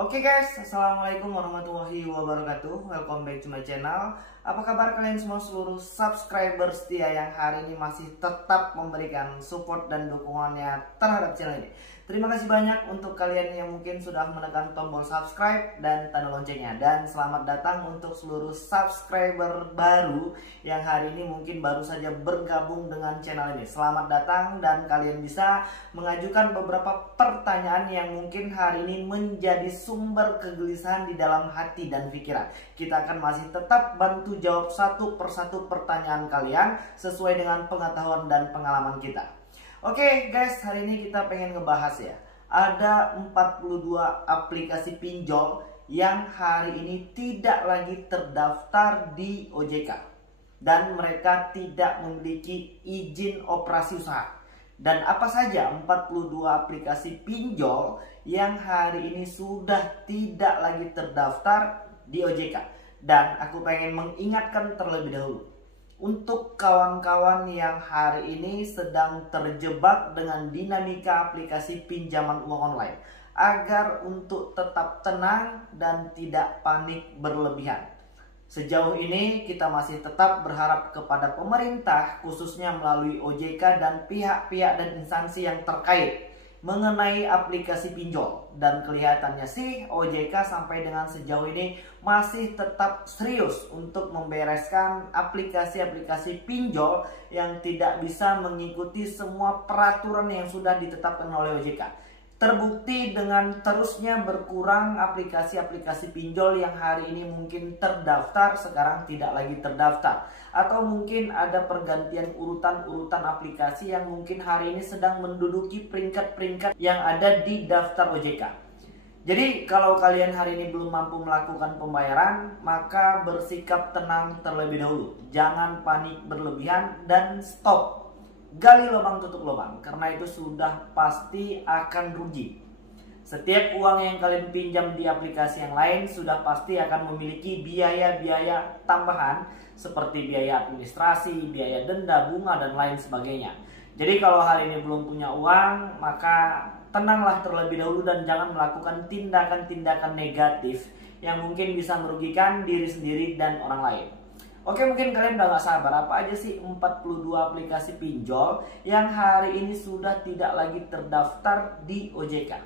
Oke guys, assalamualaikum warahmatullahi wabarakatuh. Welcome back to my channel. Apa kabar kalian semua seluruh subscriber setia yang hari ini masih tetap memberikan support dan dukungannya terhadap channel ini. Terima kasih banyak untuk kalian yang mungkin sudah menekan tombol subscribe dan tanda loncengnya. Dan selamat datang untuk seluruh subscriber baru yang hari ini mungkin baru saja bergabung dengan channel ini. Selamat datang dan kalian bisa mengajukan beberapa pertanyaan yang mungkin hari ini menjadi sumber kegelisahan di dalam hati dan pikiran. Kita akan masih tetap bantu jawab satu persatu pertanyaan kalian sesuai dengan pengetahuan dan pengalaman kita. Oke guys, hari ini kita pengen ngebahas ya. Ada 42 aplikasi pinjol yang hari ini tidak lagi terdaftar di OJK. Dan mereka tidak memiliki izin operasi usaha. Dan apa saja 42 aplikasi pinjol yang hari ini sudah tidak lagi terdaftar di OJK. Dan aku pengen mengingatkan terlebih dahulu untuk kawan-kawan yang hari ini sedang terjebak dengan dinamika aplikasi pinjaman uang online, agar untuk tetap tenang dan tidak panik berlebihan. Sejauh ini kita masih tetap berharap kepada pemerintah, khususnya melalui OJK dan pihak-pihak dan instansi yang terkait mengenai aplikasi pinjol. Dan kelihatannya sih OJK sampai dengan sejauh ini masih tetap serius untuk membereskan aplikasi-aplikasi pinjol yang tidak bisa mengikuti semua peraturan yang sudah ditetapkan oleh OJK. Terbukti dengan terusnya berkurang aplikasi-aplikasi pinjol yang hari ini mungkin terdaftar, sekarang tidak lagi terdaftar. Atau mungkin ada pergantian urutan-urutan aplikasi yang mungkin hari ini sedang menduduki peringkat-peringkat yang ada di daftar OJK. Jadi kalau kalian hari ini belum mampu melakukan pembayaran, maka bersikap tenang terlebih dahulu. Jangan panik berlebihan dan stop. Gali lubang tutup lubang, karena itu sudah pasti akan rugi. Setiap uang yang kalian pinjam di aplikasi yang lain sudah pasti akan memiliki biaya-biaya tambahan seperti biaya administrasi, biaya denda, bunga, dan lain sebagainya. Jadi kalau hari ini belum punya uang, maka tenanglah terlebih dahulu dan jangan melakukan tindakan-tindakan negatif yang mungkin bisa merugikan diri sendiri dan orang lain. Oke, mungkin kalian udah gak sabar, apa aja sih 42 aplikasi pinjol yang hari ini sudah tidak lagi terdaftar di OJK.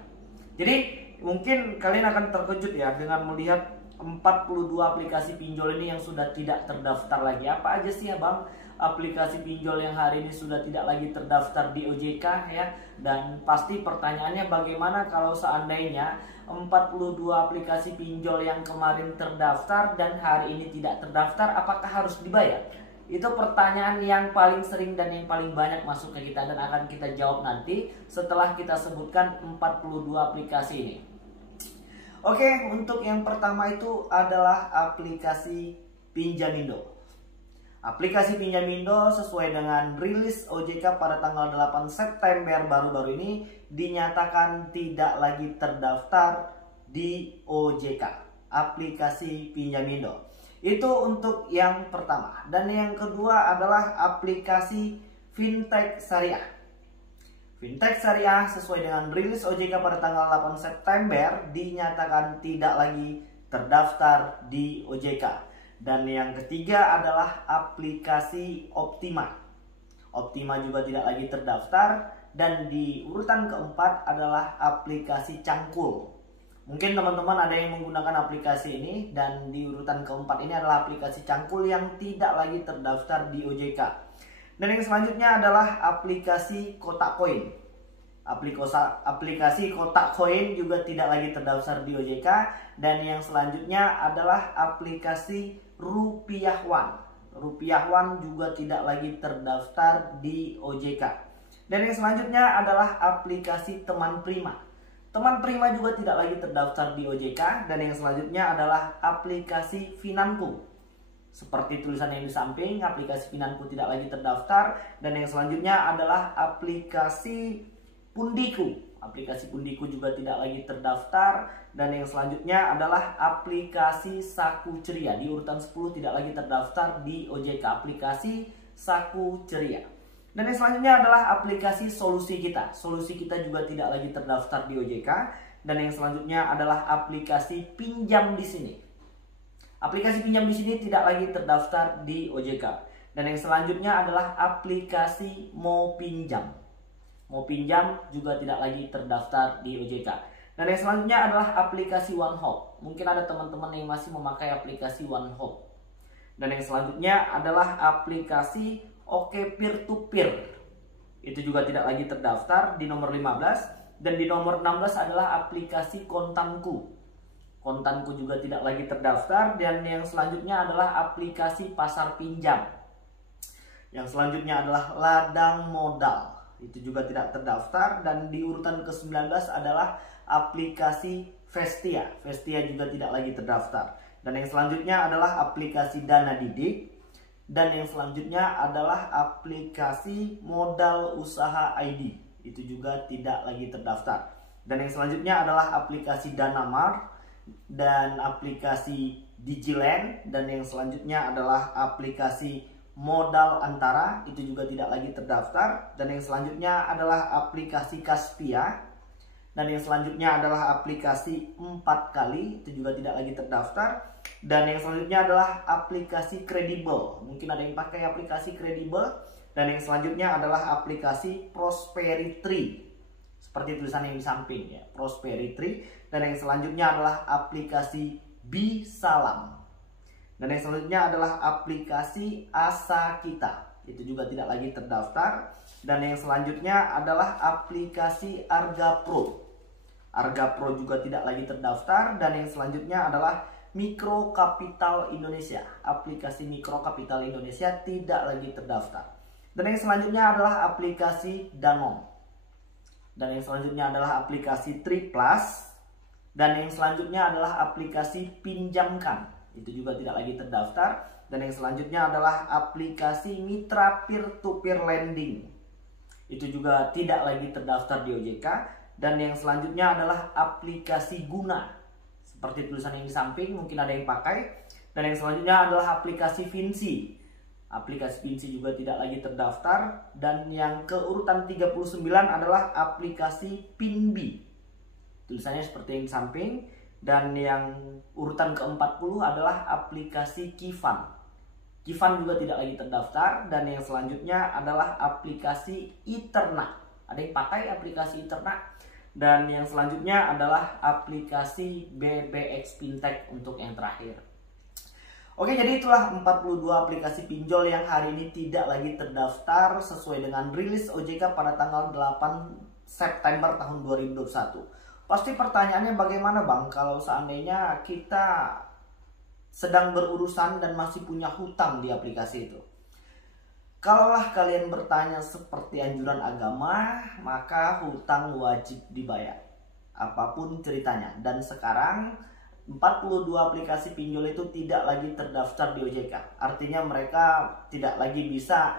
Jadi mungkin kalian akan terkejut ya dengan melihat 42 aplikasi pinjol ini yang sudah tidak terdaftar lagi. Apa aja sih ya bang aplikasi pinjol yang hari ini sudah tidak lagi terdaftar di OJK ya? Dan pasti pertanyaannya, bagaimana kalau seandainya 42 aplikasi pinjol yang kemarin terdaftar dan hari ini tidak terdaftar, apakah harus dibayar? Itu pertanyaan yang paling sering dan yang paling banyak masuk ke kita, dan akan kita jawab nanti setelah kita sebutkan 42 aplikasi ini. Oke, untuk yang pertama itu adalah aplikasi Pinjamindo. Aplikasi Pinjamindo sesuai dengan rilis OJK pada tanggal 8 September baru-baru ini dinyatakan tidak lagi terdaftar di OJK. Aplikasi Pinjamindo. Itu untuk yang pertama. Dan yang kedua adalah aplikasi Fintech Syariah. Fintech Syariah sesuai dengan rilis OJK pada tanggal 8 September dinyatakan tidak lagi terdaftar di OJK. Dan yang ketiga adalah aplikasi Optima. Optima juga tidak lagi terdaftar. Dan di urutan keempat adalah aplikasi Cangkul. Mungkin teman-teman ada yang menggunakan aplikasi ini, dan di urutan keempat ini adalah aplikasi Cangkul yang tidak lagi terdaftar di OJK. Dan yang selanjutnya adalah aplikasi Kotak Koin. Aplikasi Kotak Koin juga tidak lagi terdaftar di OJK. Dan yang selanjutnya adalah aplikasi Rupiah One. Rupiah One juga tidak lagi terdaftar di OJK. Dan yang selanjutnya adalah aplikasi Teman Prima. Teman Prima juga tidak lagi terdaftar di OJK. Dan yang selanjutnya adalah aplikasi Finanku. Seperti tulisan yang di samping, aplikasi Finanku tidak lagi terdaftar. Dan yang selanjutnya adalah aplikasi Pundiku. Aplikasi Pundiku juga tidak lagi terdaftar. Dan yang selanjutnya adalah aplikasi Saku Ceria. Di urutan 10 tidak lagi terdaftar di OJK. Aplikasi Saku Ceria. Dan yang selanjutnya adalah aplikasi Solusi Kita. Solusi Kita juga tidak lagi terdaftar di OJK. Dan yang selanjutnya adalah aplikasi pinjam di sini. Aplikasi pinjam di sini tidak lagi terdaftar di OJK. Dan yang selanjutnya adalah aplikasi mau pinjam. Mau pinjam juga tidak lagi terdaftar di OJK. Dan yang selanjutnya adalah aplikasi OneHop. Mungkin ada teman-teman yang masih memakai aplikasi OneHop. Dan yang selanjutnya adalah aplikasi Oke Peer to Peer. Itu juga tidak lagi terdaftar di nomor 15. Dan di nomor 16 adalah aplikasi Kontanku. Kontanku juga tidak lagi terdaftar. Dan yang selanjutnya adalah aplikasi Pasar Pinjam. Yang selanjutnya adalah Ladang Modal. Itu juga tidak terdaftar. Dan di urutan ke-19 adalah aplikasi Vestia. Vestia juga tidak lagi terdaftar. Dan yang selanjutnya adalah aplikasi Dana Didik. Dan yang selanjutnya adalah aplikasi Modal Usaha ID. Itu juga tidak lagi terdaftar. Dan yang selanjutnya adalah aplikasi Danamar dan aplikasi Digiland. Dan yang selanjutnya adalah aplikasi Modal Antara. Itu juga tidak lagi terdaftar. Dan yang selanjutnya adalah aplikasi Kaspia. Dan yang selanjutnya adalah aplikasi 4 kali. Itu juga tidak lagi terdaftar. Dan yang selanjutnya adalah aplikasi Kredibel. Mungkin ada yang pakai aplikasi Kredibel. Dan yang selanjutnya adalah aplikasi Prosperity. Seperti tulisan yang di samping ya, Prosperity. Dan yang selanjutnya adalah aplikasi Bisalam. Dan yang selanjutnya adalah aplikasi Asa Kita. Itu juga tidak lagi terdaftar. Dan yang selanjutnya adalah aplikasi Arga Pro. Arga Pro juga tidak lagi terdaftar. Dan yang selanjutnya adalah Mikro Kapital Indonesia. Aplikasi Mikro Kapital Indonesia tidak lagi terdaftar. Dan yang selanjutnya adalah aplikasi Danone. Dan yang selanjutnya adalah aplikasi Triplus. Dan yang selanjutnya adalah aplikasi Pinjamkan. Itu juga tidak lagi terdaftar. Dan yang selanjutnya adalah aplikasi Mitra Peer to Peer Lending. Itu juga tidak lagi terdaftar di OJK. Dan yang selanjutnya adalah aplikasi Guna. Seperti tulisan yang di samping, mungkin ada yang pakai. Dan yang selanjutnya adalah aplikasi Vinci. Aplikasi Vinci juga tidak lagi terdaftar. Dan yang ke urutan 39 adalah aplikasi Pinbi. Tulisannya seperti yang di samping. Dan yang urutan ke-40 adalah aplikasi Kifan. Kifan juga tidak lagi terdaftar. Dan yang selanjutnya adalah aplikasi Iterna. Ada yang pakai aplikasi Iterna. Dan yang selanjutnya adalah aplikasi BBX Fintech untuk yang terakhir. Oke, jadi itulah 42 aplikasi pinjol yang hari ini tidak lagi terdaftar sesuai dengan rilis OJK pada tanggal 8 September tahun 2021. Pasti pertanyaannya bagaimana Bang kalau seandainya kita sedang berurusan dan masih punya hutang di aplikasi itu? Kalaulah kalian bertanya seperti anjuran agama, maka hutang wajib dibayar. Apapun ceritanya. Dan sekarang 42 aplikasi pinjol itu tidak lagi terdaftar di OJK. Artinya mereka tidak lagi bisa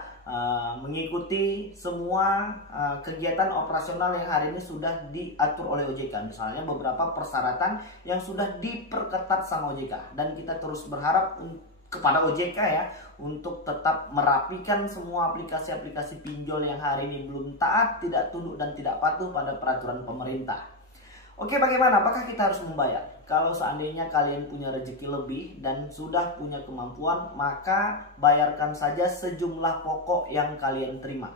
mengikuti semua kegiatan operasional yang hari ini sudah diatur oleh OJK. Misalnya beberapa persyaratan yang sudah diperketat sama OJK. Dan kita terus berharap kepada OJK ya untuk tetap merapikan semua aplikasi-aplikasi pinjol yang hari ini belum taat, tidak tunduk dan tidak patuh pada peraturan pemerintah. Oke, bagaimana? Apakah kita harus membayar? Kalau seandainya kalian punya rezeki lebih dan sudah punya kemampuan, maka bayarkan saja sejumlah pokok yang kalian terima.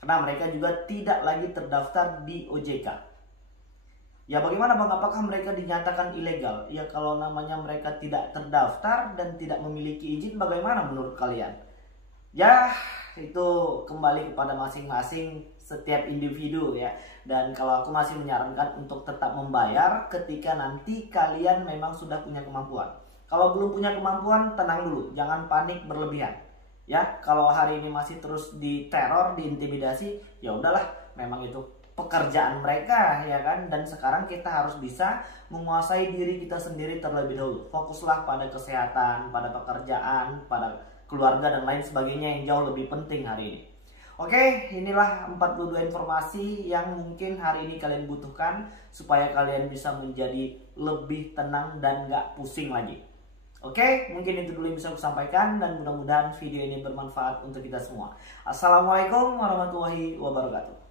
Karena mereka juga tidak lagi terdaftar di OJK. Ya bagaimana Bang? Apakah mereka dinyatakan ilegal? Ya kalau namanya mereka tidak terdaftar dan tidak memiliki izin, bagaimana menurut kalian? Ya itu kembali kepada masing-masing setiap individu ya. Dan kalau aku masih menyarankan untuk tetap membayar ketika nanti kalian memang sudah punya kemampuan. Kalau belum punya kemampuan, tenang dulu, jangan panik berlebihan. Ya, kalau hari ini masih terus diteror, diintimidasi, ya udahlah, memang itu pekerjaan mereka ya kan. Dan sekarang kita harus bisa menguasai diri kita sendiri terlebih dahulu. Fokuslah pada kesehatan, pada pekerjaan, pada keluarga dan lain sebagainya yang jauh lebih penting hari ini. Oke, inilah 42 informasi yang mungkin hari ini kalian butuhkan supaya kalian bisa menjadi lebih tenang dan gak pusing lagi. Oke, mungkin itu dulu yang bisa aku sampaikan dan mudah-mudahan video ini bermanfaat untuk kita semua. Assalamualaikum warahmatullahi wabarakatuh.